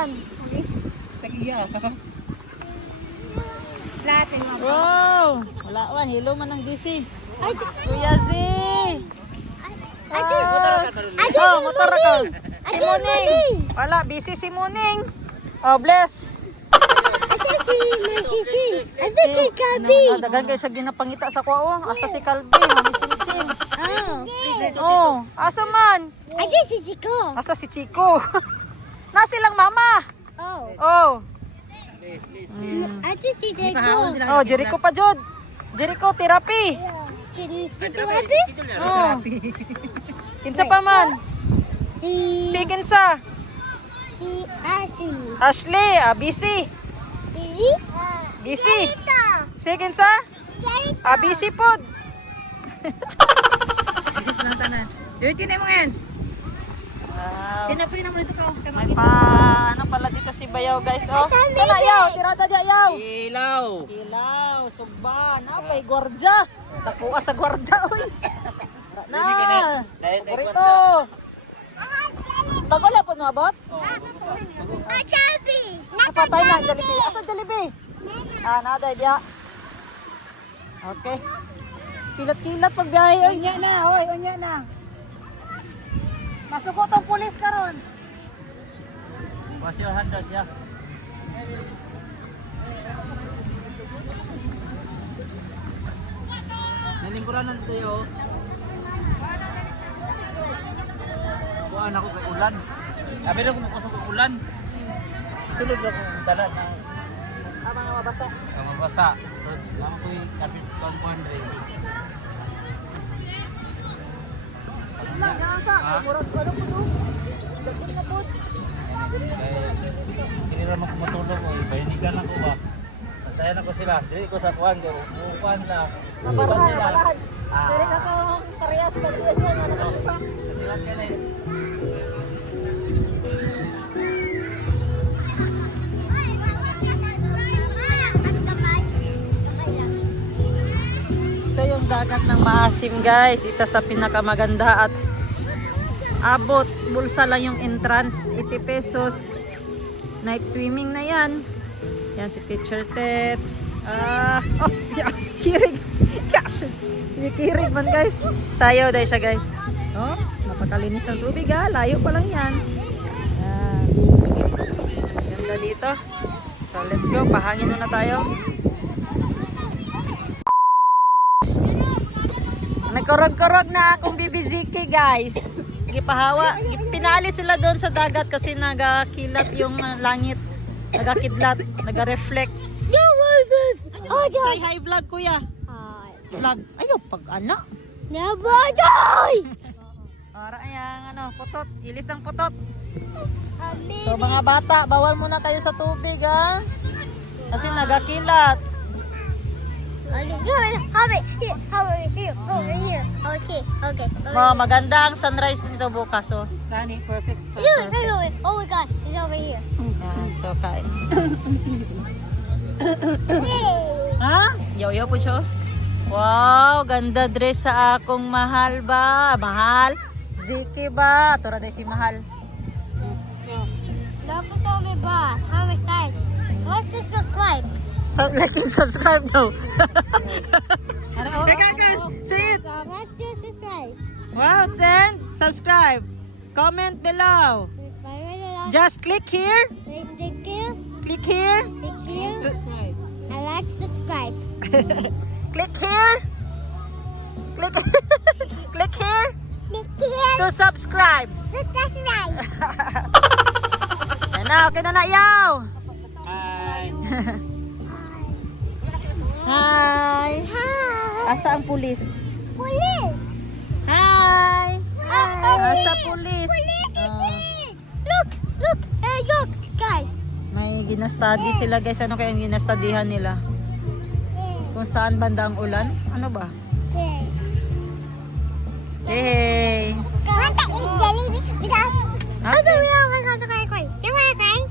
man. Tagiya. Latin mo. Wow! Wala man, hilo man ng GC. Kuya Z! Motor ka. Si Muning. Wala, busy si Muning. Oh, bless. Dagan kayo siya ginapangita sa kuwawang. Asa si Calvin, mami sinsing. Oh, asa man? Asa si Chico. Na silang mama. Oh. Oh, Jericho pa jud. Jericho therapy. Oh. Kinsa pa man? Si kinsa? Ashley, busy. Busy. Si kinsa? Busy pod. Dirty na yung mga hands. Tinapin naman ito ka. May ano pala dito si Bayaw guys, oh. Sana yaw, tirada dia yaw. Ilaw, sugban. Apay gwardya. Takuha sa gwardya oy. Na. Burito. Bago lang po mabot? Napatay na Jollibee. Asa Jollibee? Naday dia. Okay. Kilat-kilat pag biyahe oy. Unya na. Masuko tong pulis karon. Basihan daw siya. Nalingkuran na sa'yo. Buwan ako kay ulan. Sabi na kumakasok kay ulan. Silid lang kong dala na. Mga mabasa. Mabasa. Lang ko'y kapit compound rin. Hindi naman ko matulog ko. Bayanigan ako ba. Pasayan ako sila. Dili ko sa kuhan ko. Bukuhan na. Mabarhan, mabarhan. Dili ka to parehas mag-iwan yan. Ano kasi pa? Kailan ka na eh. Ito yung dagat ng Maasim guys. Isa sa pinakamaganda at abot. Bulsa lang yung entrance. 80 pesos. Night swimming na yan. Yan si Teacher Tets. Yeah, kirig. Gosh. Kirig man guys. Sayaw dahil siya guys. Oh, napakalinis ng tubig ha. Layo pa lang yan. Yan. Ganda dito. So let's go. Pahangin na tayo. Nagkurog-kurog na akong bibiziki guys. Gipahawa. Pinali sila doon sa dagat kasi nagakilat yung langit. Nagakidlat. Nagareflect. Say hi vlog kuya. Vlog. Ayaw pag ana. Para yang putot. Ilis ng putot. So mga bata, bawal muna kayo sa tubig ha. Kasi nagakilat. Maganda ang sunrise nito bukas oh. Gani, perfect spot. Oh my god, he's over here. Yan, so kain. Ha? Yo po siya. Wow, ganda dress sa akong mahal ba? Mahal? Ziki ba? Tora tayo si mahal. Dapat sa may ba? How excited? Let's just subscribe. So, like and subscribe daw. Teka guys, say it. Let's just subscribe. Wow, send, subscribe. Comment below. Just click here. Please click here. Click here. Click here. Subscribe. I like subscribe. Click here. Click click here Click here. to subscribe. That's right. Yan na, okay na yaw. Hi. Hi. Hi. Asa ang pulis? Police. Hi. Asa Police. pulis? Police is here. Look, look, look, guys. May ginastudy sila guys. Ano kaya ang ginastudihan nila? Kung saan banda ang ulan? Ano ba? Hey. Want to eat jelly because Okay. we are going to cry. Come on, friend.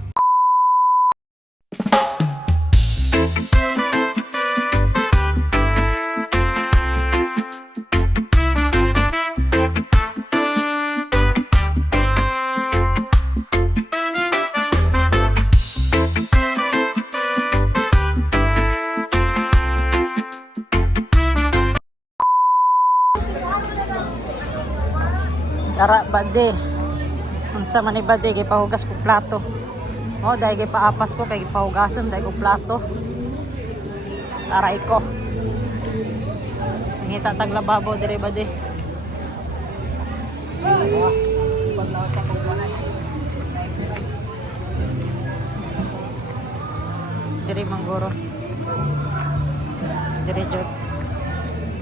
Bade. Unsa man ni bade kay pahugas ko plato. Oh, dahil kay paapas ko kay pahugasan dahil ko plato. Aray ko. Ngita tag lababo dire bade. Paglawas ako banay. Dire manggoro. Dire jud.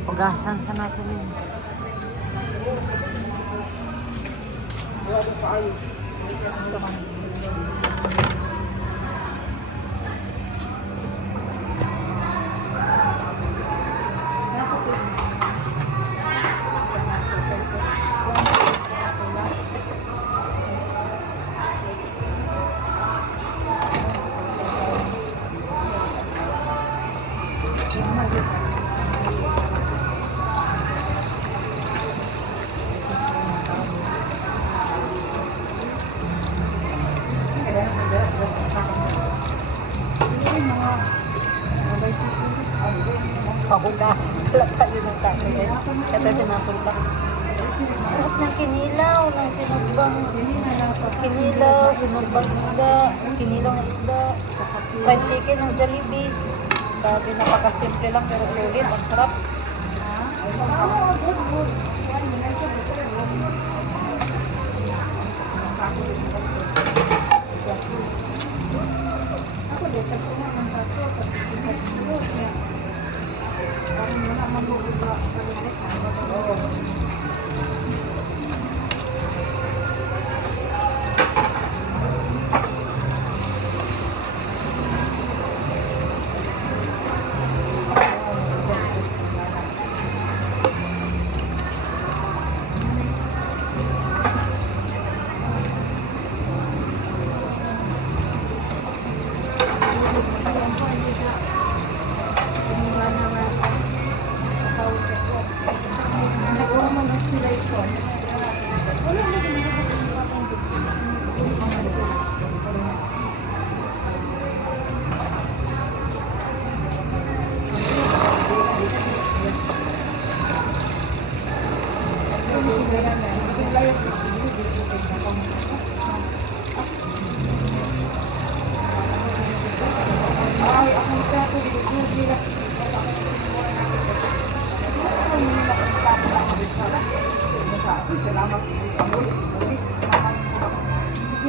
Hugasan sa natin yun. Pahugasan talaga yun ang tatay. Kaya pinapunta. Sarap ng kinilaw, ng sinugbang kinilaw, sinugbang isda, kinilaw ng isda, fried chicken ng Jollibee. Sabi, napakasimple lang pero sulit, ang sarap.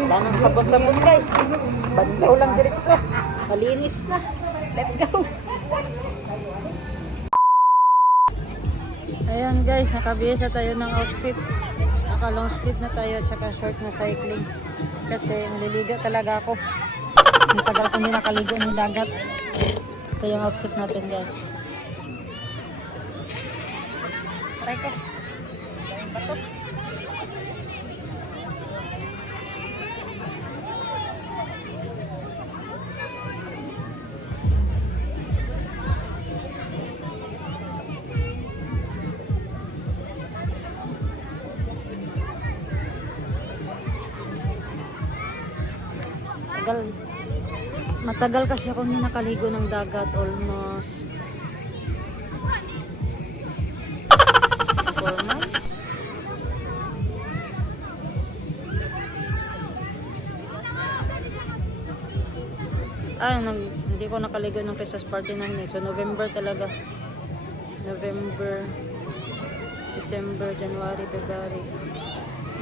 Wala nang sabon-sabon guys. Bandaw lang diretso. Malinis na. Let's go. Ayan guys, nakabihisa tayo ng outfit. Naka long sleeve na tayo at saka short na cycling. Kasi naliligo talaga ako. Ang tagal ko hindi nakaligo ng dagat. Ito yung outfit natin guys. Aray ko. Daming bato. Matagal kasi ako hindi nakaligo ng dagat, almost 4 months. Hindi ko nakaligo ng Christmas party namin. So November talaga. November, December, January, February,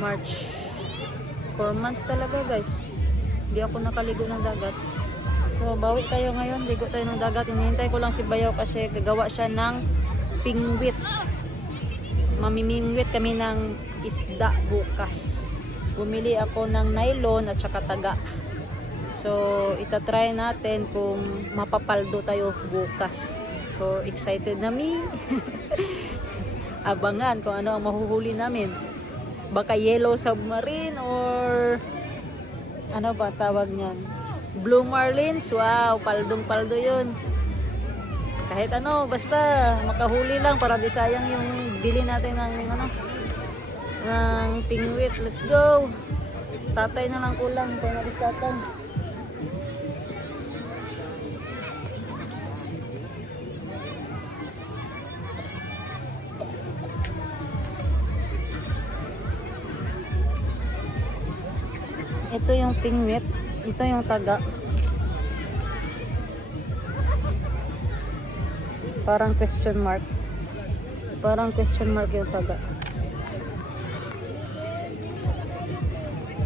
March. 4 months talaga guys. Hindi ako nakaligo ng dagat. So, bawi tayo ngayon. Ligo tayo ng dagat. Hinihintay ko lang si Bayaw kasi gagawa siya ng pingwit. Mamimingwit kami ng isda bukas. Bumili ako ng nylon at saka taga. So, itatry natin kung mapapaldo tayo bukas. So, excited na me. Abangan kung ano ang mahuhuli namin. Baka yellow submarine or ano ba tawag niyan? Blue marlins. Wow, paldong-paldo yun. Kahit ano, basta makahuli lang para di sayang yung bili natin ng ng pingwit. Let's go. Tatay na lang kulang kung nabistatan. Ito yung pingwit. Ito yung taga. Parang question mark. Parang question mark yung taga.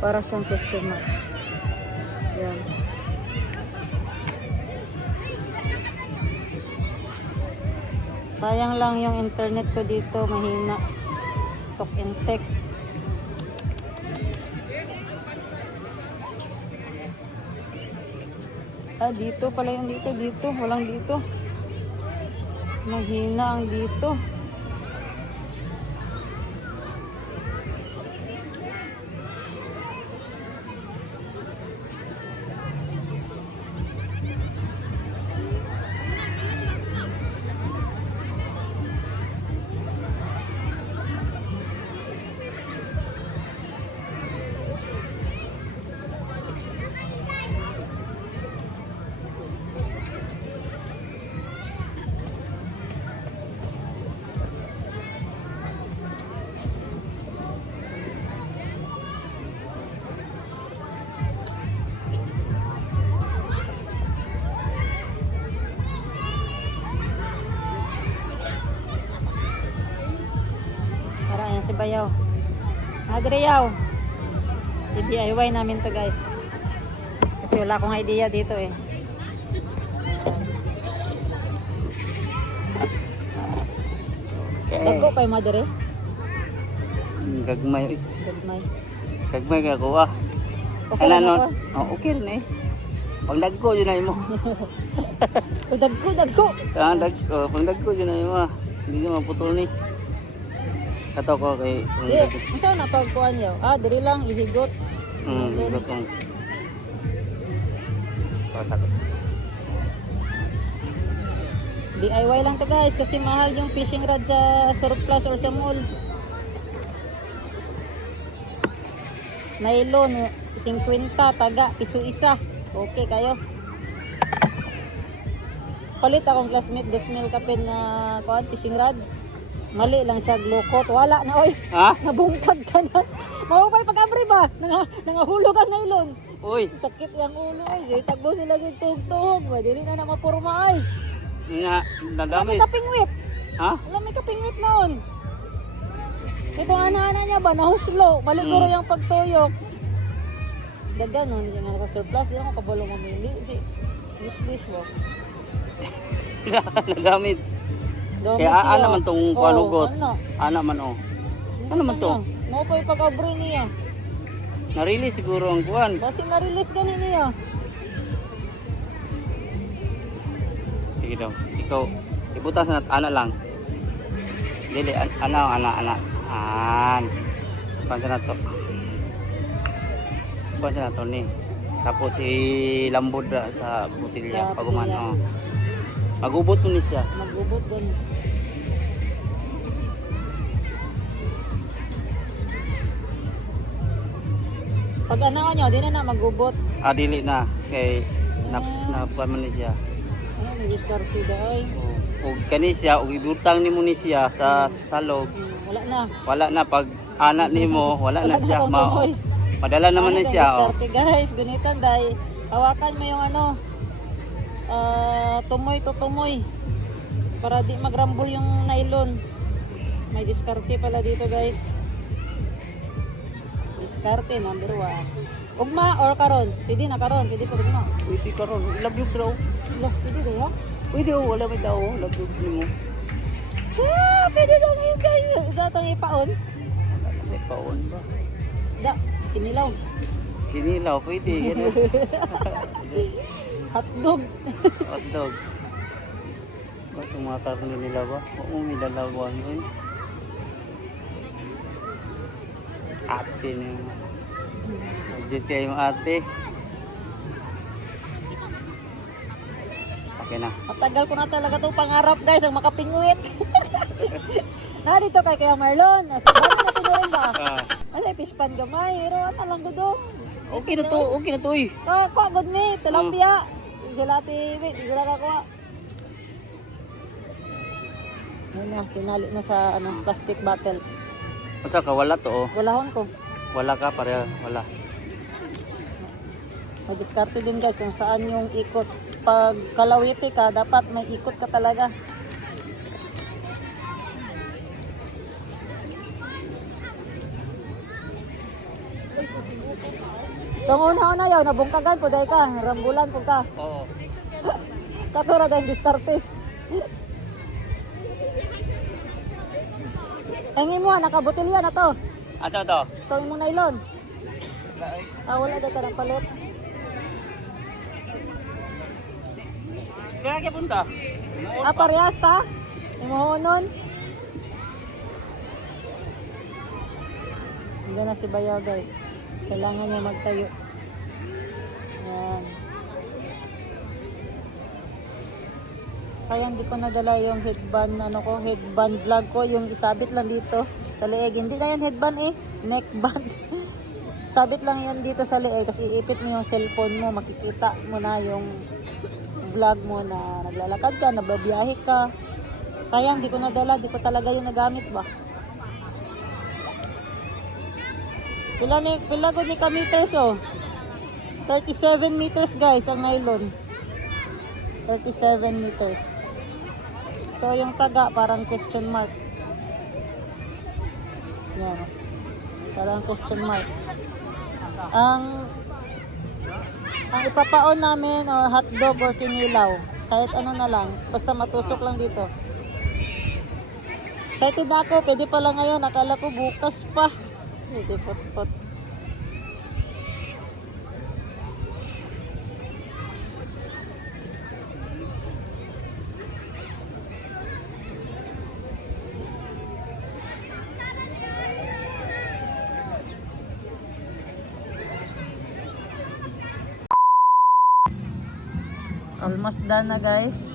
Para siyang question mark. Yan. Sayang lang yung internet ko dito. Mahina. Stock in text. Ah, dito pala yung dito. Dito. Walang dito. Mahina ang dito. Ayan si Bayaw. Adriyaw. DIY namin to guys. Kasi wala akong idea dito eh. Dagko kay madre. Gagmay. Gagmay. Gagmay ka ko ah. Okay lang ako. Oh, okay rin eh. Pag dagko yun na imo. Dagko. Pag dagko yun na imo ah. Hindi na maputol ni. Kato ko kay Masa na pagkuan yaw? Ah, diri lang ihigot. higot kong. Tapos DIY lang to guys kasi mahal yung fishing rod sa surplus or sa mall. Nylon 50 taga piso isa. Okay kayo. Palit akong classmate 2,000 kapin na kuan fishing rod. Mali lang siya glukot. Wala na oy. ha? Nabungkag ta na. Mawapay pag-abri ba? Nangahulog ang nylon. Uy, Sakit yung ulo ay. Say, tagbo sila sa tugtog. Dili na mapurma ay. nga Alam nadamit. may kapingwit. Ha? Alam may kapingwit noon. Ito ana-ana niya ba? Nahuslo. Maliguro yung pagtuyok. Daga nun. Hindi nga sa surplus. Di ako kabalo mamili. Si Miss mo. Nagamit. Kaya ana man tong panugot. Ano? Ana man oh. Ano man to? Mo pa yung pag-abri niya. Narili siguro ang kuan. Basi na-release gani niya. Sige daw. Ikaw ibutas na ana lang. Dili ana. Pansa na to. Pansa na to ni. Tapos ilambod ra sa butilya Sa paguman butilya. oh. Magubot ni siya. Magubot gani. Pag ano nyo, di na magubot. Dili na kay na man ni siya. Ano, may diskarte daw. Og kani siya og ibutang nimo ni siya sa salog. Wala na. Wala na pag anak nimo, wala na siya. Madala naman na siya oh. Diskarte guys, gunitan dahil hawakan mo yung ano, tumoy to tumoy. Para di magrambol yung nylon. May diskarte pala dito guys. Diskarte number 1. Ugma or karon? Pwede na karon, pwede pa ugma. Pwede karon, love you bro. Loh, pwede ba ya? Pwede oh, wala may tao, love you nimo. Ah, pwede daw ngayon guys. Isa itong ipaon. May paon ba? Isda, kinilaw. Kinilaw, pwede ganun. Hotdog. Hotdog. Ba't yung mga karne nila ba? Oo, may dalawan ko eh. Ate niya. Budget kayo yung ate. Okay na. Matagal ko na talaga itong pangarap guys, ang makapingwit. Dito kay Kuya Marlon. Dami na tinurin ba? Ay, fish pan gamay. Pero ano lang ko doon. Okay na to, okay na to eh. Kwa, good me. Tilapia. Sila wait, sila kakuha. Ayun na, tinali na sa ano, plastic bottle. Masa ka, wala to oh. Walahon ko. Wala ka, pareha, wala. May diskarte din guys kung saan yung ikot. Pag Kalawiti ka, dapat may ikot ka talaga. Itong una-una yaw, nabungkagan po dahil ka, rambulan po ka. Oo. Katura dahil diskarte. Tingin mo, nakabutilya na to. Ato to? Ito yung mong nylon. Wala dito ng palit. Kaya kaya punta? Parehas ta? Imuhunon. Hindi na si Bayaw guys. Kailangan niya magtayo. Yan. Sayang di ko nadala yung headband, headband vlog ko. Yung isabit lang dito sa leeg. Hindi na yan headband neckband. Sabit lang yan dito sa leeg. Kasi iipit mo yung cellphone mo. Makikita mo na yung vlog mo na naglalakad ka, nababiyahe ka. Sayang, di ko nadala, di ko talaga yung nagamit ba. Pila ko ni ka meters 37 meters guys ang nylon. 37 meters. So yung taga parang question mark. Yan. Parang question mark. Ang ipapaon namin or hotdog or kinilaw. Kahit ano na lang. Basta matusok lang dito. Excited na ako. Pwede pala ngayon. Akala ko bukas pa. Hindi pot-pot. Almost done na guys.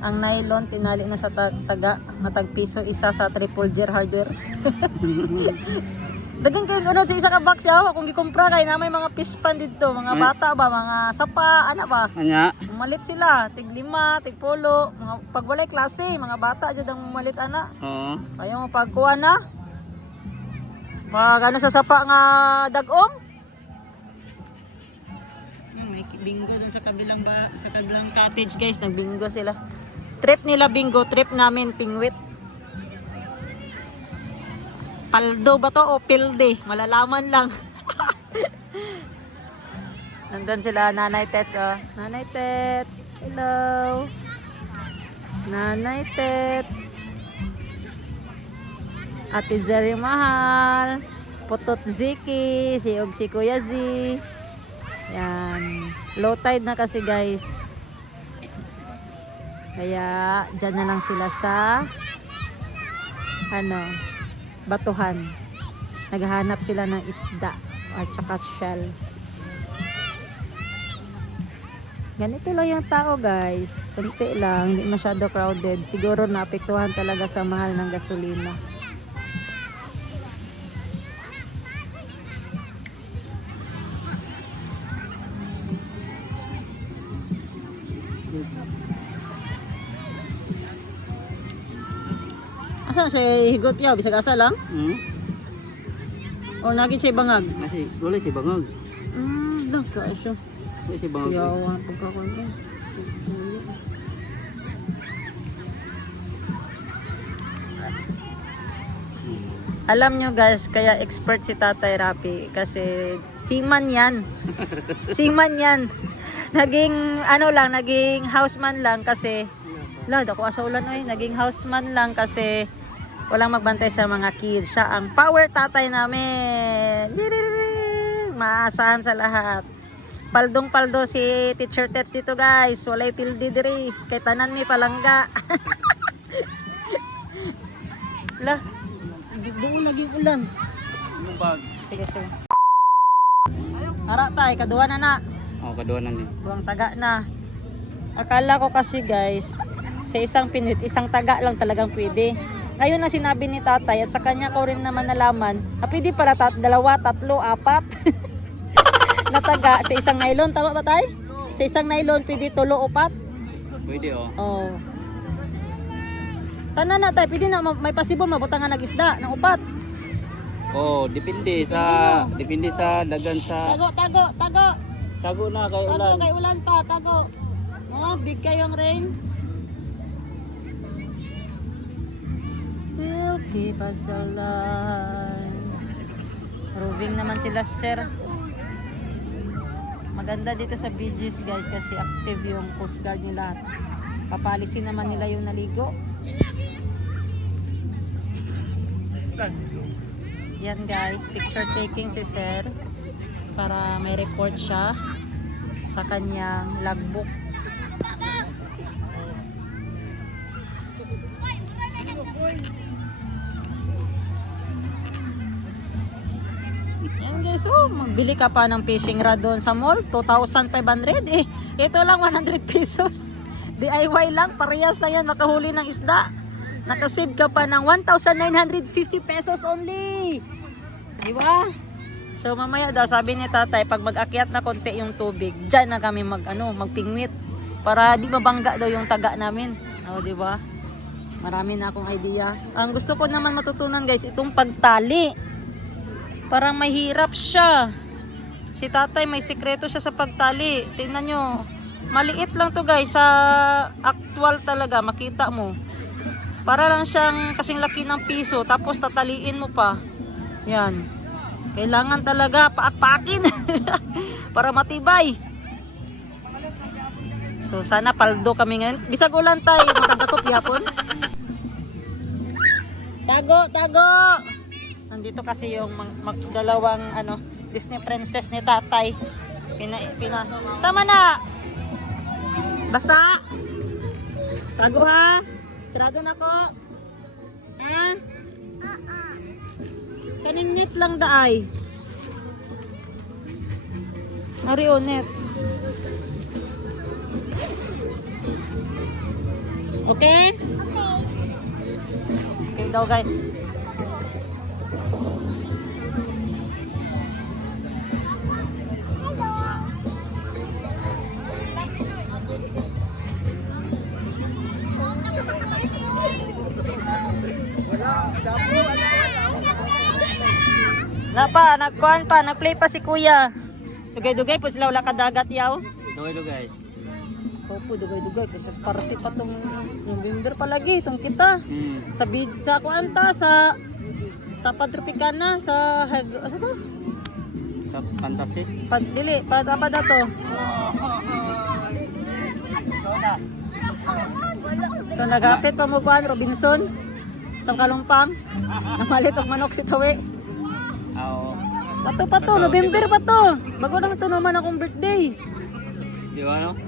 Ang nylon tinali na sa taga matagpiso isa sa Triple Gear hardware. Dagang kayo unod sa isa ka box yaw kung gikumpra kay na may mga fish pan dito, mga bata ba, mga sapa, ana ba? Anya? Malit sila, tig 5, tig 10, mga pag walay klase, mga bata jud ang malit ana. Oo. Kaya mo pagkuha na. Pag ano sa sapa nga dagom. May bingo dun sa kabilang cottage guys, nagbingo sila. Trip nila bingo, trip namin pingwit. Paldo ba to o pilde? Malalaman lang. Nandun sila, Nanay Tets, oh. Nanay Tets, hello. Nanay Tets. Ate Zeri Mahal. Putot Ziki, si Og si Kuya Z. Yan. Low tide na kasi guys. Kaya dyan na lang sila sa batuhan. Naghahanap sila ng isda at saka shell. Ganito lang yung tao guys. Kunti lang, hindi masyado crowded. Siguro naapektuhan talaga sa mahal ng gasolina. Asa siya higot yaw? Bisag asa lang? O naging siya bangag? Kasi wala si bangag. Daka siya. Wala si bangag. Yawan pagkakuha. Alam nyo guys, kaya expert si Tatay Rapi kasi seaman yan. Seaman yan. Naging naging houseman lang kasi dako asa ulan naging houseman lang kasi walang magbantay sa mga kids. Siya ang power tatay namin. Maasahan sa lahat. Paldong-paldo si Teacher Tets dito guys. Walay pildi diri. Kay tanan mi palangga. Doon naging ulan. Bag. Sige sir. Ara tay, kaduwa na. Kaduwa na ni. Duwang taga na. Akala ko kasi guys, sa isang pinit, isang taga lang talagang pwede. Ngayon na sinabi ni tatay at sa kanya ko rin naman nalaman, pwede pala 2, 3, 4 na taga sa isang nylon. Tama ba tay? Sa isang nylon pwede 3 o 4? Pwede Oh. Tanan na tay, pwede na may pasibol mabutangan ng isda ng 4. depende sa dagan sa Tago. Tago na kay Tago ulan. kay ulan pa, tago. Oh, big kayong rain. Will keep us alive. Roving naman sila, sir. Maganda dito sa beaches, guys, kasi active yung Coast Guard nila. Papalisin naman nila yung naligo. Yan, guys, picture taking si sir para may report siya sa kanyang logbook. Yan guys, oh, magbili ka pa ng fishing rod doon sa mall, 2,500 eh. Ito lang 100 pesos. DIY lang, parehas na yan, makahuli ng isda. Nakasave ka pa ng 1,950 pesos only. Di ba? So mamaya daw sabi ni tatay, pag mag-akyat na konti yung tubig, diyan na kami magpingwit para di mabangga daw yung taga namin. O, di ba? Marami na akong idea. Ang gusto ko naman matutunan guys, itong pagtali. Parang mahirap siya. Si tatay may sikreto siya sa pagtali. Tingnan nyo. Maliit lang to guys. Sa actual talaga, makita mo. Para lang siyang kasing laki ng piso. Tapos tataliin mo pa. Yan. Kailangan talaga paak-paakin. Para matibay. So sana paldo kami ngayon. Bisag ulan tayo. Magkagakop yapon. Tago! Nandito kasi yung magdalawang Disney princess ni tatay. Sama na! Basta! Tago ha! Sarado na ko! Ha? Kaninit lang daay. Marionette. Okay? Okay daw guys. Nagkuhan pa, nagplay pa si kuya. Dugay-dugay po sila, wala kadagat yaw. Dugay-dugay. Opo, dugay-dugay. Kasi sa party pa itong November pa lagi, itong kita. Sa kuanta, sa Tapad Tropicana, sa asa to? Sa Fantasy. Dili, apa na to? Ito nagapit pa mo kuhan, Robinson. Sa Kalumpang. Namalit ang manok si Tawi. Oo. Pato, November pa to. Bago naman to naman akong birthday. Di ba no?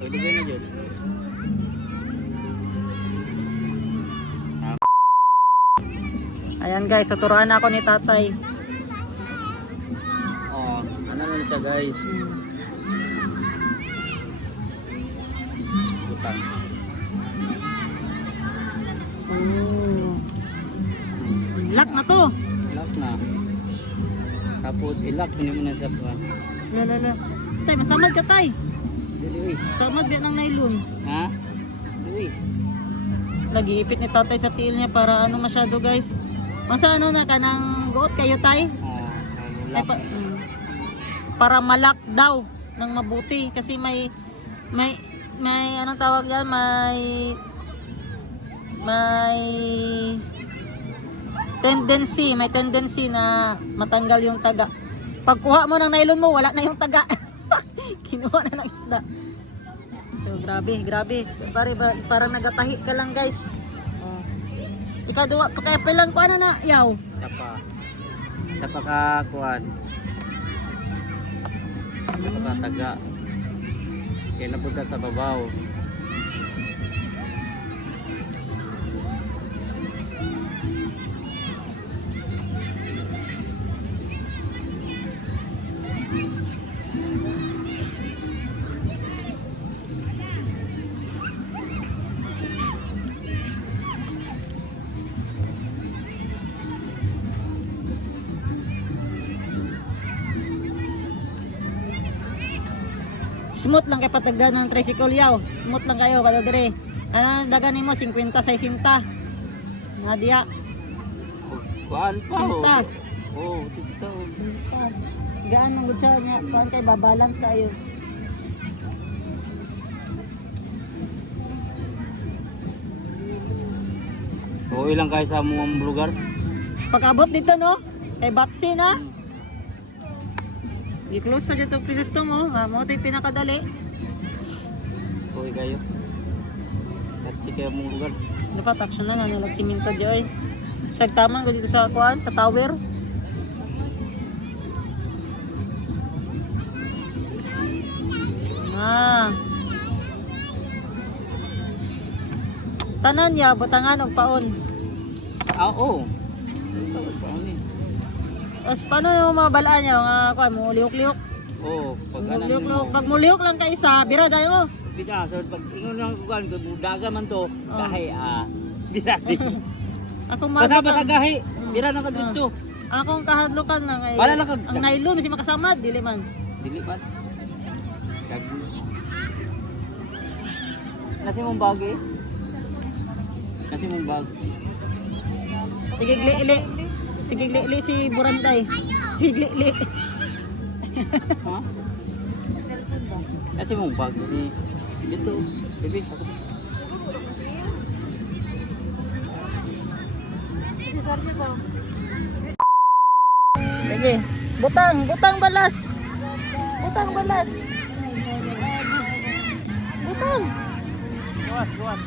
Dugay na dyan. Ayan guys, tuturuan ako ni tatay. Oo. Ano lang siya guys. Utang. Lock na to. Lock na. Tapos ilock mo muna siya pa. Lala. Tay, masamad ka tay. Dili. Samad ba ng nylon? Ha? Dili. Nag-iipit ni tatay sa tiil niya para masyado guys. Masa na kanang goot kayo tay? Ay, para malak daw ng mabuti kasi may anong tawag yan, may tendency na matanggal yung taga. Pagkuha mo ng nylon mo, wala na yung taga. Kinuha na ng isda. So grabe. Parang nagatahi ka lang guys. Ikaduwa, kaya pilang ko na yaw. Sa pakakuan. Sa pakataga. Kaya napunta sa babaw. Smooth lang kay patagdan ng tricycle yaw. Smooth lang kayo kada dire. Dagan nimo 50 60. Nadia. Kuan pa. Cinta. Oh, tinta. gaan mong gud siya nya kuan kay babalance kayo. So ilang kayo sa mong lugar? Pag-abot dito no, kay Batsi na. I-close pa dito Crisostomo mo, mo tayo pinakadali. So kayo. Kasi kayo mong lugar. Dapat action na nga nagsiminto di ay. Sag tamang ko dito sa kuan sa tower. Ah. Tanan ya butangan og paon. Oo. Os paano yung mga balaan niya nga kuan mo liok-liok. Oo, pag Pag muliok lang ka isa, bira dayo mo. Bida, so pag ingon lang kuan ko budaga man to, gahi bira di. Akong Basa gahi, bira na ka diretso. Akong kahadlukan na ngay. Wala lang kag Ang nylon si makasamad dili man. dili man. Nasi mong bag eh. Nasi mong bag. Sige gli-li. Sige gli-li si Buranday. Sige gli-li. Ha? Nasi mong bag ni dito. Bibi ako. Sige. Butang balas. Butang balas. Butang. Buat.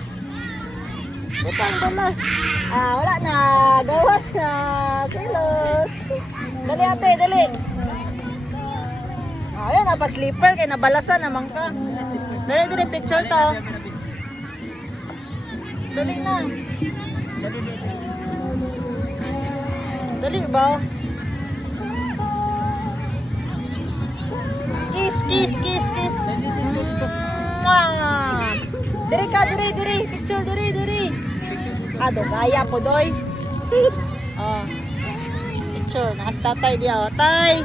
Butang balas. Wala na. Gawas na. Silos. Dali ate, dali. Ayan, pag sleeper kay nabalasan naman ka. Dali picture to. Dali na. Dali ba? Kiss. Mwah! Diri ka, diri. Picture, diri. Ado, kaya po, doy. Picture, nakastatay diya. Tay!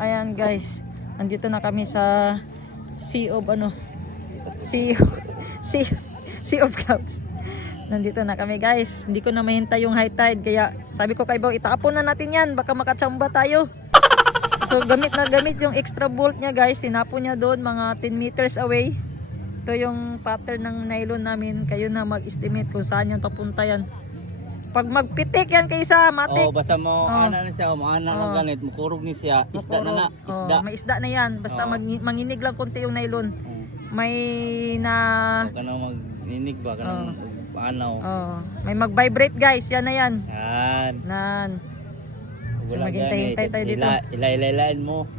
Ayan guys, nandito na kami sa Sea of Clouds. Nandito na kami guys, hindi ko na mahintay yung high tide kaya sabi ko kay Bao, itapon na natin yan, baka makatsamba tayo. So gamit yung extra bolt niya guys, tinapon niya doon mga 10 meters away. Ito yung pattern ng nylon namin, kayo na mag-estimate kung saan yan papunta yan. Pag magpitik yan kaysa matik. Basta mo ana na siya, mo ana ng ganit, mukurog ni siya, isda na isda. May isda na yan, basta manginig lang konti yung nylon. May na kanang magninig ba kanang paanaw. may mag-vibrate guys, yan na yan. Nan. So maghintay tayo dito. Ilailain mo.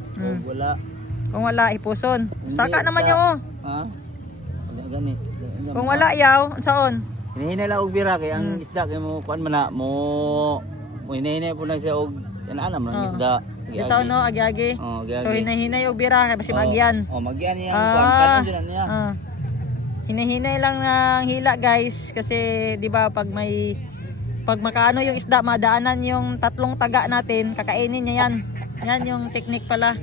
Wala. Kung wala ipuson. Saka naman yaw. Ha? Ganit. Kung wala yaw, saon? Hinahinay lang og bira kay ang isda kay mo kuan man na mo hinahinay po na siya og ana man isda. Ito no, agi-agi. So hinahinay og bira kay basi magyan. Magyan niya ang kuan kanon niya. Hinahinay lang ng hila guys kasi 'di ba pag makaano yung isda madaanan yung tatlong taga natin, kakainin niya yan. Yan yung technique pala.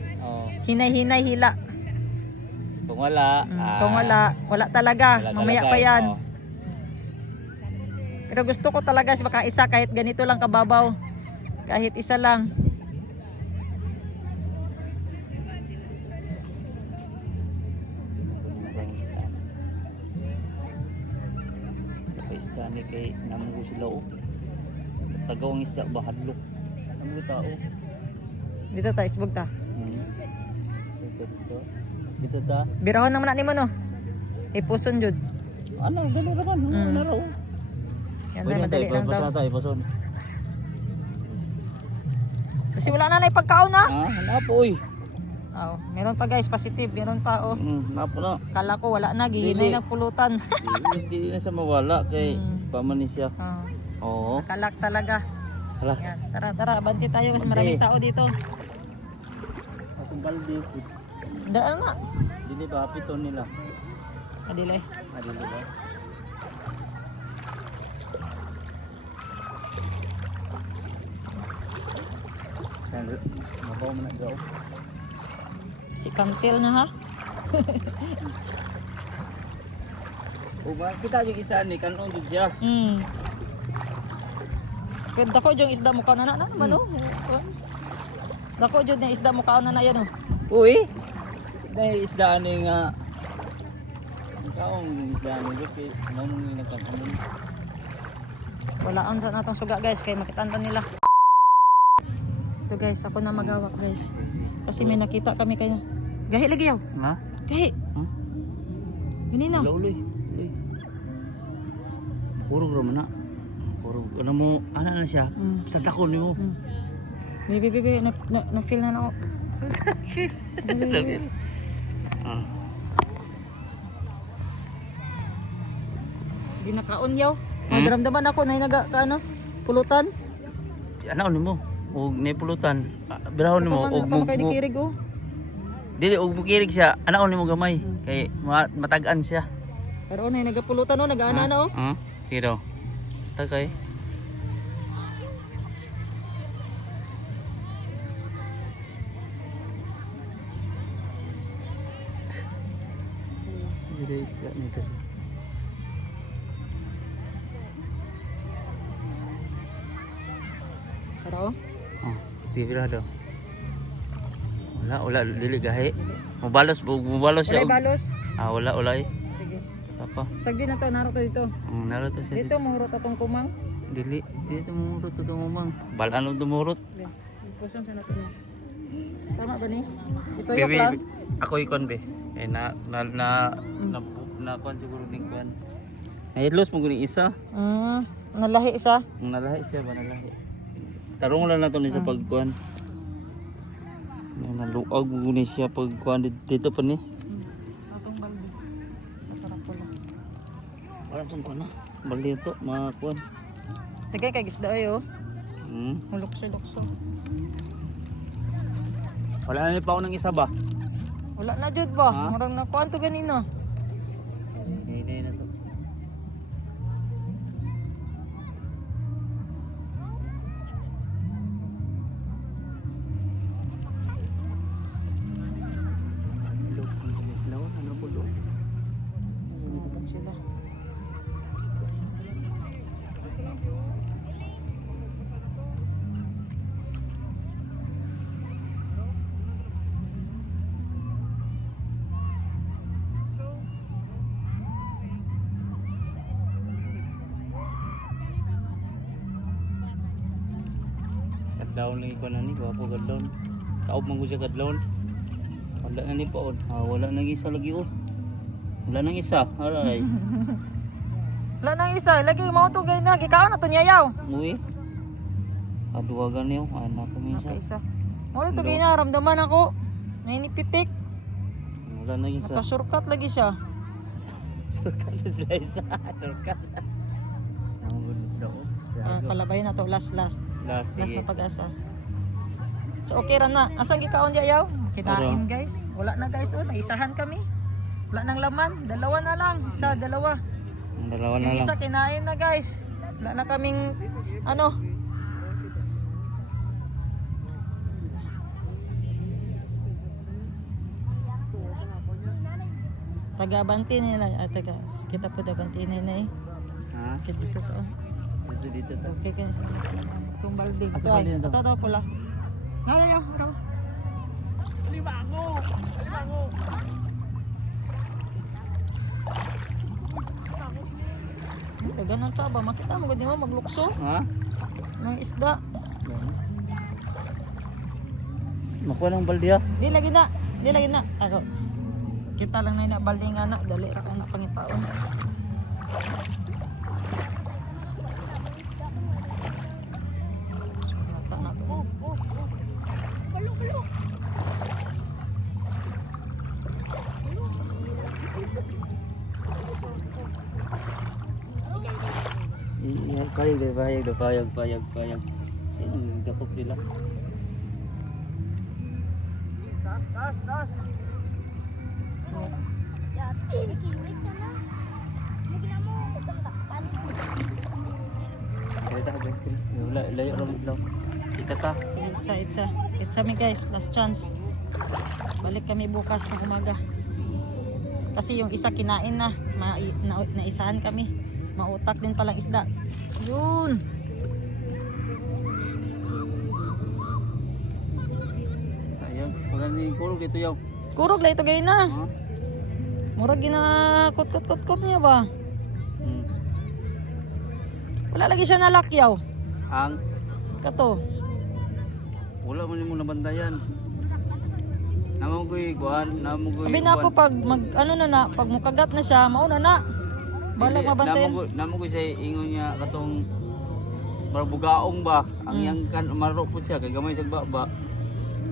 Hinay-hinay hila. Kung wala, wala talaga. Mamaya pa yan. Pero gusto ko talaga baka isa kahit ganito lang kababaw. Kahit isa lang. Isda ni kay namugo sila o. Tagawang isda ba hadlok. Ang tao. Dito ta, isbog ta. Dito ta. Birahon naman na ni mo no. Ipuson jud. Ano, gano'n naman. Ano raw. Yan na, madali lang daw. Basta tayo, pason. Kasi wala na ipagkaon na. Napo oy. Oo, meron pa guys, positive, meron pa oh. Napo na. Kala ko wala na, gihinay ng pulutan. Hindi na siya mawala kay pamanin siya. Oo. Kalak talaga. Halak. Yan, tara, banti tayo kasi maraming tao dito. Atong balde. Daan na. Dili ba piton nila? Adilay. Dili ba? Mabaw mo na daw. Si Kantil na ha. O ba kita yung isa ni kanon jud siya. Pero dako yung isda mo kaon na naman oh. Dako yung isda mo kaon na yan oh. Uy. Dahil isda ni nga kaong isda ni Lucky, nung ni nagkakamon. Walaan sa natong suga guys, kay makitaan nila. Ito guys, ako na magawak guys. Kasi may nakita kami kaya. Gahi lagi yaw. Ha? Gahi. Ganina. Uloy. Puro ra man na. Puro ano mo, ana na siya. Sa dakon nimo. Bibi, na feel na ako. Di nakaon yaw. Nagramdaman ako na kaano, pulutan. Ano nimo? Og nepulutan. Birahon nimo og mo kay dikirig oh. Dili og bukirig siya. Anaon nimo gamay kay matagan siya. Pero na nagapulutan oh, nagaana na oh. Sige daw. Tagay. Dili isda nito. Pero Tibira daw. Wala dili gahi. Mubalos siya. Wala balos. Wala eh. Sige. Apa? Sagdi na to, naro to dito. Naro to siya. Dito mong atong kumang. Dili tumurot to tumang. Balaan dumurot. Puson sa nato. Tama ba ni? Ito yung plan. Ako ikon be. Na kuan siguro ning kuan. Nahidlos mo guni isa. Nalahi isa. Nalahi siya ba nalahi. Tarong lang nato ni sa pagkuan. Naluag mo guni siya pagkuan dito pa ni. Atong balde. Masarap pala. Wala tong kuan na. Balde to mga kuan. Tagay kay gisda ayo. Lukso. Wala na ni pa ng isa ba? Wala na jud ba? Murang na kuan to ganino. Hindi na to. Sila. Kadlawon lagi ko na ni, wapo kadlawon. Kaop man ko siya kadlawon. Wala na ni paon. Wala nang isa lagi oh. Wala nang isa. Aray. Wala nang isa, lagi mo to gay na gikaon na to niyayaw. Uy. Aduwagan niyo, anak ko minsan. Isa. Mo to gay na ramdaman ako. Nainipitik. Wala nang isa. Naka-shortcut lagi siya. Shortcut sila isa. Shortcut. Palabay na to last Last na sige. pag-asa. So okay ra na. Asang gikaon diyaw? Kinain guys. Wala na guys oh, naisahan kami. Wala nang laman, dalawa na lang. Isa, dalawa. Dalawa na Yung lang. isa kinain na guys. Wala na kaming ano. Taga-banti nila. Kita po taga-banti nila eh. Ha? Kita dito to. Dito to. Okay guys. Itong balde. Ito Ito ay. balde na to. Ito pula. Ayaw. Raw. Limango. Ganun ta ba? Makita mo gud mo maglukso. Ha? ng isda. Makuha ng balde ah. Di lagi na. Di lagi na. Ako. Kita lang na ina balde nga na. Dali ra ka na pangitaon. Nata na to. Payag. Sino yung gakop nila? Ya, kikiwik ka na. Lagi na mo, isang takpan. Layo lang lang. Isa ka. Sige, itsa mi guys, last chance. Balik kami bukas ng umaga. Kasi yung isa kinain na, naisahan kami. Mautak din palang isda. Yun. Sayang. Wala ni kurog ito yaw. Kurog lang ito gay na. Ha? Murag ginakot niya ba? Hmm. Wala lagi siya nalakyaw. Ang Kato. wala man mo nabantayan. Namogoy kuan, namogoy. Sabi na ako pag pag mukagat na siya, mauna na. Balag mabantayan. Namogoy siya ingon niya katong barbugaong ba. Ang yang kan umaro po siya kay gamay sa baba.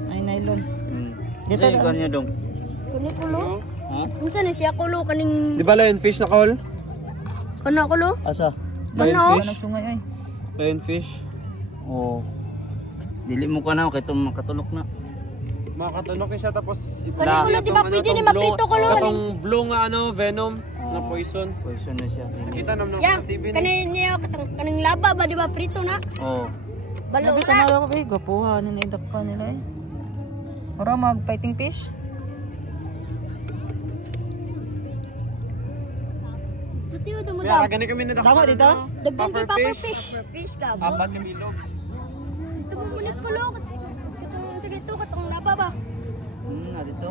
Ay, nylon. Dito yung kuan niya dong. Kuni kulo? Ha? Unsa ni siya kulo kaning Di ba lionfish na call? kana kulo? Asa? Lionfish? Ano sungay ay? Lionfish? Oh. Dili mo ka na kay itong makatulok na. Makatunok niya siya tapos Kani kulo di ba pwede ni maprito kulo? Katong blue nga ano, venom na poison. Poison na siya. Nakita naman Ya, sa TV ni. kani niya kaning laba ba di ba prito na? Oh. Balo Sabi na. tanaw ko eh, gapuha na naidak pa nila eh. Ora mag fighting fish. Titiyo do mo Kaya daw. gani kami na Tama dito? Dagdan kay papa Puffer fish. Fish ka bo. Apat kami ilog. Ito mo munit kulo. Katong sige to katong laba ba? Dito.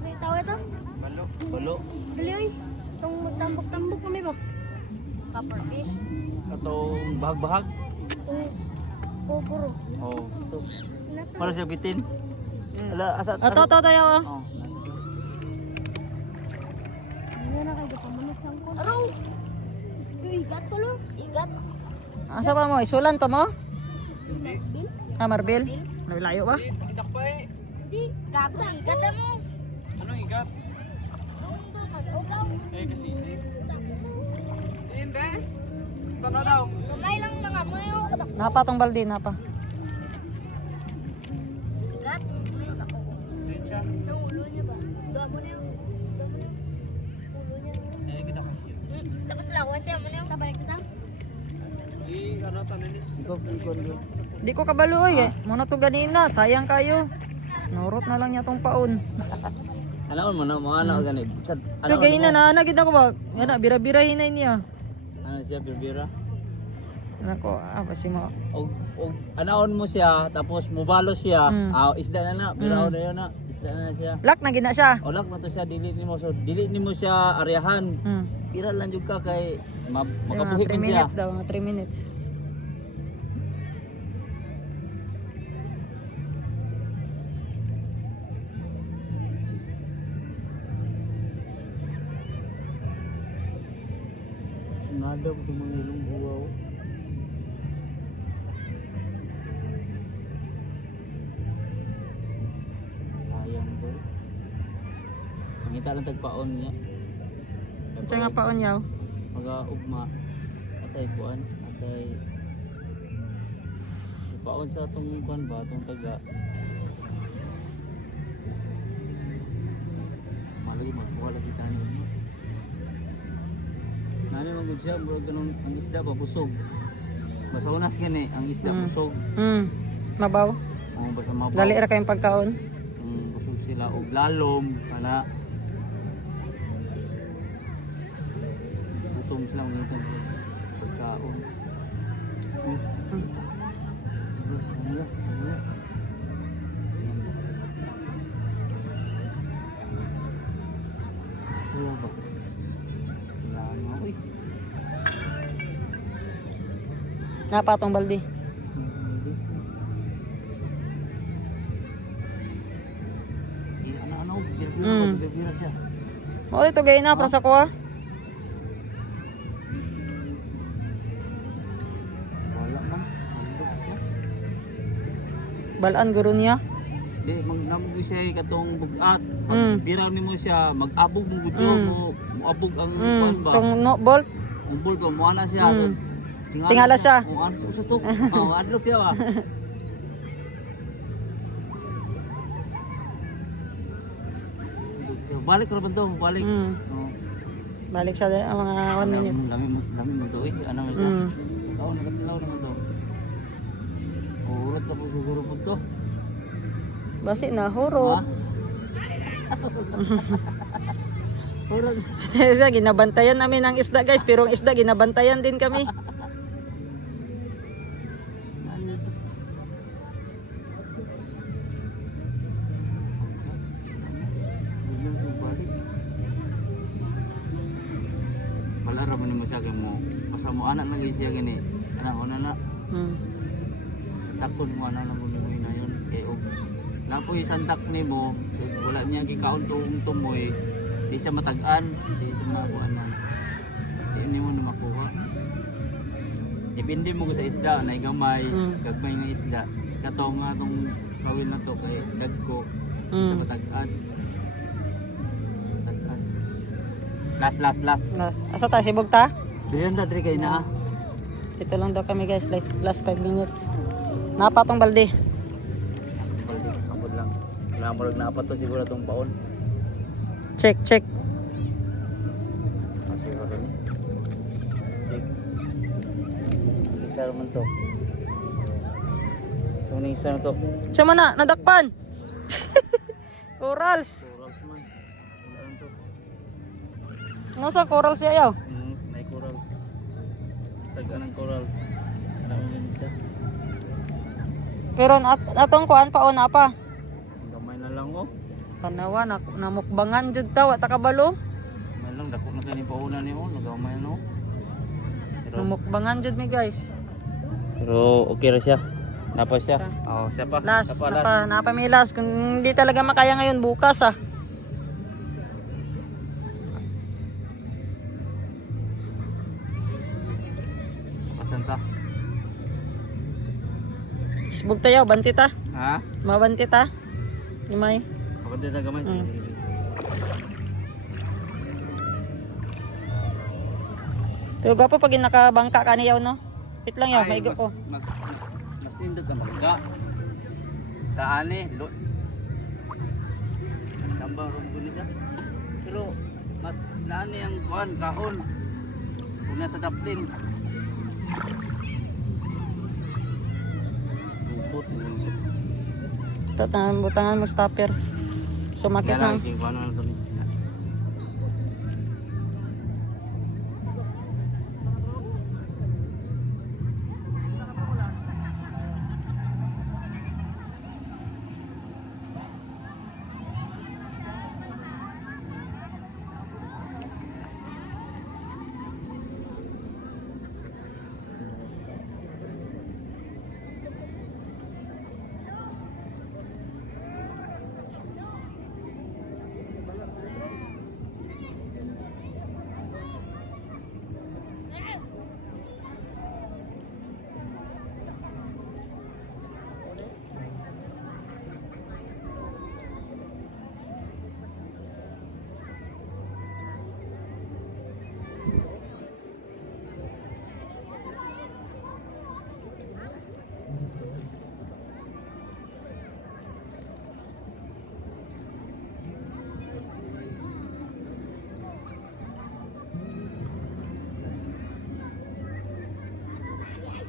Say tawag ito. Balo. Balo. Dali oy. Tong tambok-tambok kami ba? Papa fish. Katong bahag-bahag. Pupuro. Oh. Para siya bitin. Ala asa. Ato tayo. Oh. Araw. Igat kulo. Igat. Asa pa mo? Isulan pa mo? Ah, Marbil? Layo ba? Itak pa eh. Di gago igat na mo. Anong igat? Eh kasi hindi. Tano daw. Kamay lang mga mo yung Napa tong balde, napa. igat. Dito siya. Yung ulo niya ba? Doa mo na yung ulo niya. Eh kita ko. Tapos lawa siya mo na yung kabalik kita. Ano tanan ni? Ikaw. Di ko kabaluoy eh. Muna to ganina, sayang kayo. Nurot na lang niya tong paon. Alam mo na mo ana ganit. So ganina na ana kita ko ba? Ngana bira-bira hinay niya. Ano siya birbira? Nako, basi mo. Og anaon mo siya tapos mubalo siya. Isda na na, biraw na yun na. Isda na siya. Lak na gina siya. Olak na to siya dili nimo so dili nimo siya aryahan. Hmm. Pira lang jud ka kay Mga makabuhi 3 man siya. minutes daw, mga 3 minutes. Nada ko mga ilong buwaw. Sayang ko. Mangita lang tagpaon niya. Siya nga paon yaw. Mag-ugma. Atay kuan. Atay. Paon sa atong kuan ba? Atong taga. Malagi magkuha lagi tayo. Nani magud siya, bro, ganun ang isda pa busog. Basta unas gani, ang isda busog. Mabaw. Basta mabaw. Dali ra kayong pagkaon. Busog sila og lalom kana. Gutom sila ng pagkaon. Saya ba? Wala na, uy. Napatong balde. Ano, Mm. bira siya. Mo ito gay na para sa kuha. Wala man. Andok siya. Balaan guro niya. Di, magnamog siya katong bugat. Pag Mm. biraw nimo siya, mag-abog mo gudyo mo. Muabog ang kuan ba? Tong no bolt. Ubol ko, mo ana siya. Mm. Tingala siya. O, ano siya to? O, adlok siya ba? Adlok siya. Balik ra man to, balik. Mm. Oh. Balik sa mga 1 minute. Dami mo to eh. Ano mo siya? Mm. Ikaw, nakatilaw naman to. Urot na po siguro po to. Basi na hurot. Urot. Sa ginabantayan namin ang isda guys, pero ang isda ginabantayan din kami. Malara mo mo siya kay mo. Masa mo anak lagi siya gini. Anak una na. Mm. Takon mo anak na mo na yun. Kaya og napoy santak ni mo. So, wala niya gikaon tong tumoy. Di siya matag-an. Di siya makuha na. Di mo na makuha. Depende mo ko sa isda. Na gamay. Gagmay nga isda. Katong nga tong kawil na to kay dagko. Di siya matag-an. Last. Asa tayo sibog ta? Diyan ta diri kay naa. Dito lang daw kami guys, last 5 minutes. Napatong balde. Kapod lang. Lamorog na apat to siguro tong paon. Check. Siguro rin. Check. Isa naman to. So, isa na to. Siya man na, nadakpan. Corals. Corals man. Ano to? Ano sa corals siya yaw? May coral. Taga ng coral. Ano yun siya? Pero atong kuan pa o na pa. Gamay na lang oh. Tanawa na mukbangan jud taw ta kabalo. Gamay lang. Dako na tayo ni pauna ni oh. Nagamay no. Mukbangan jud mi guys. Pero okay ra siya. Napa siya? Oo, siya pa. Last, napamilas. Kung hindi talaga makaya ngayon, bukas ah. Pasan ta? Isbog tayo, banti ta. Ha? Mabanti ta. Imay. Kapag dito gamay. Pero gapo pag nakabangka ka niyaw no. Pit lang yaw, maigo ko. Mas nindog ka magka. Taani, tambang rumbo niya. Pero mas naani ang kuan kahon. Kung nasa daplin. Lupot. Butangan mo stopper. Sumakit Kaya lang. lang, kuan na ito.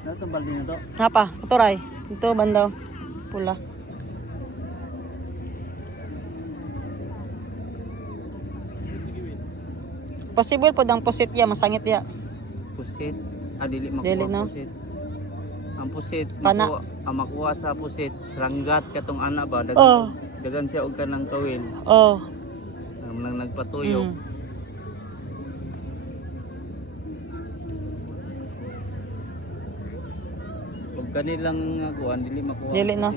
Ano itong balde na to? Napa, turay. Ito bandaw. Pula. Possible po dang pusit ya, masangit ya. Pusit. Dili makuha Dili, no? pusit. Ang pusit, Pana. makuha sa pusit, seranggat katong ana ba? Oh. Dagan siya og kanang kawil. Oh. Nang nagpatuyok. kanilang kuan dili makuha. Dili, no?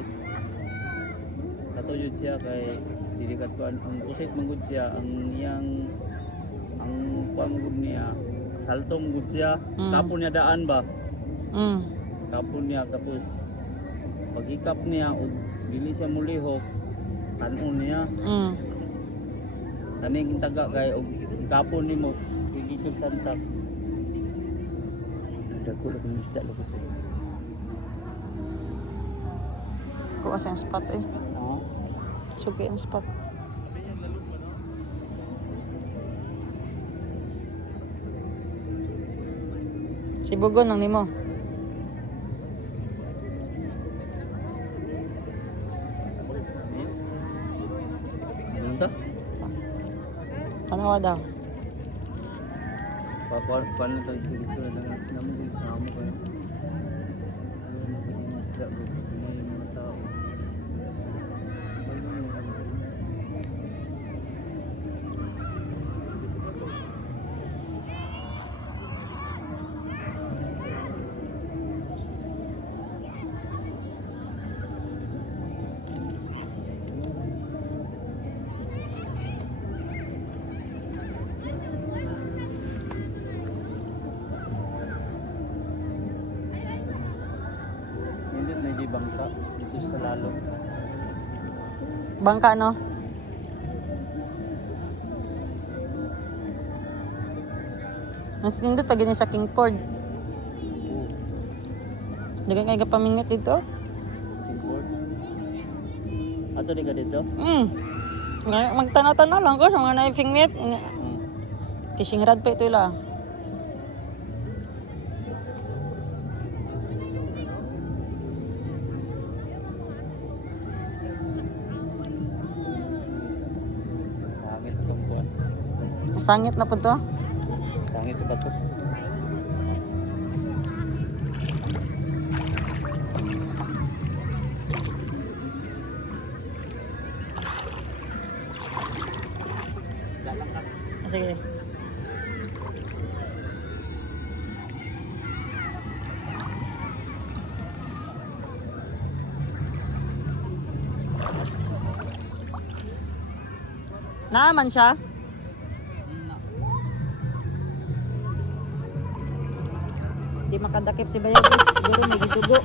Katuyod siya kay dili kat kuan ang pusit manggod siya ang iyang ang kuan gud niya saltong gud siya. Tapon niya daan ba? Mm. Tapon niya tapos pagikap niya ug dili siya mulihok kanon niya. Mm. Kaning taga kay og kapon nimo gigikog santak. Dako lang ng isda lukot siya. Kuha sa spot eh. Oo. Sugi ang spot. Si Bugon ang nimo. Ano to? Kanawa daw. Paano to dito na namo sa amo kayo. Isda ko may mga tao. Hindi na di bangka dito sa lalo. Bangka no? Nas nindot pag sa Kingford. Dagan kay kapamingit dito. Import. Ato di ka dito? Magtanaw-tanaw lang ko sa mga naifing meat. Fishing rod pa ito ila. Sangit tong kuan. Sangit na po to. Sangit ba to? Sige. Naaman siya? Di makadakip si Bayagis. Siguro may gitugo.